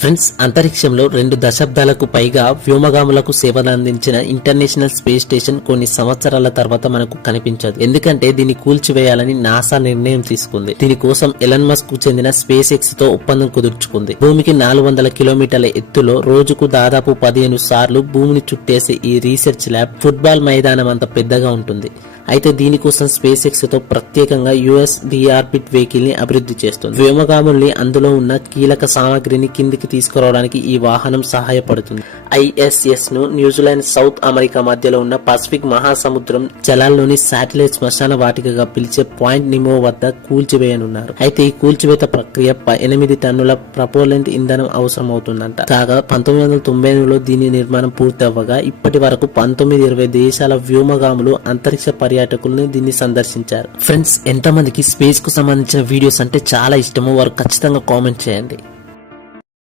Friends, అంతరిక్షంలో 2 దశాబ్దాలకు పైగా వ్యోమగాములకు సేవలందించిన ఇంటర్నేషనల్ స్పేస్ స్టేషన్ కొన్ని సంవత్సరాల తర్వాత మనకు కనిపించదు. ఎందుకంటే దీన్ని కూల్చివేయాలని నాసా నిర్ణయం తీసుకుంది. దీనికోసం ఎలన్ మస్క్ కు చెందిన స్పేస్ ఎక్స్ తో ఒప్పందం కుదుర్చుకుంది. భూమికి 400 కిలోమీటర్ల ఎత్తులో రోజుకు దాదాపు 15 సార్లు భూమిని చుట్టేసే ఈ రీసెర్చ్ ల్యాబ్ ఫుట్బాల్ మైదానం అంత పెద్దగా ఉంటుంది. అయితే దీనికోసం స్పేస్ ఎక్స్ తో ప్రత్యేకంగా యుఎస్ డిఆర్బిట్ వెహికల్ ని అభివృద్ధి చేస్తుంది. వ్యోమగాముల్ని అందులో ఉన్న కీలక సామగ్రిని కిందికి తీసుకురావడానికి ఈ వాహనం సహాయపడుతుంది. ఐఎస్ఎస్ ను న్యూజిలాండ్, సౌత్ అమెరికా మధ్యలో ఉన్న పసిఫిక్ మహాసముద్రం జలాల్లోని శాటిలైట్ శ్మశాన వాటికగా పిలిచే పాయింట్ నిమో వద్ద కూల్చివేయనున్నారు. అయితే ఈ కూల్చివేత ప్రక్రియ 8 టన్నుల ప్రపోలెంట్ ఇంధనం అవసరం అవుతుందంట. కాగా 1998లో దీని నిర్మాణం పూర్తి అవ్వగా ఇప్పటి వరకు 19-20 దేశాల వ్యోమగాములు అంతరిక్ష పర్యాటకులను దీన్ని సందర్శించారు. ఫ్రెండ్స్, ఎంతమందికి స్పేస్ కు సంబంధించిన వీడియోస్ అంటే చాలా ఇష్టమో వారు ఖచ్చితంగా కామెంట్ చేయండి.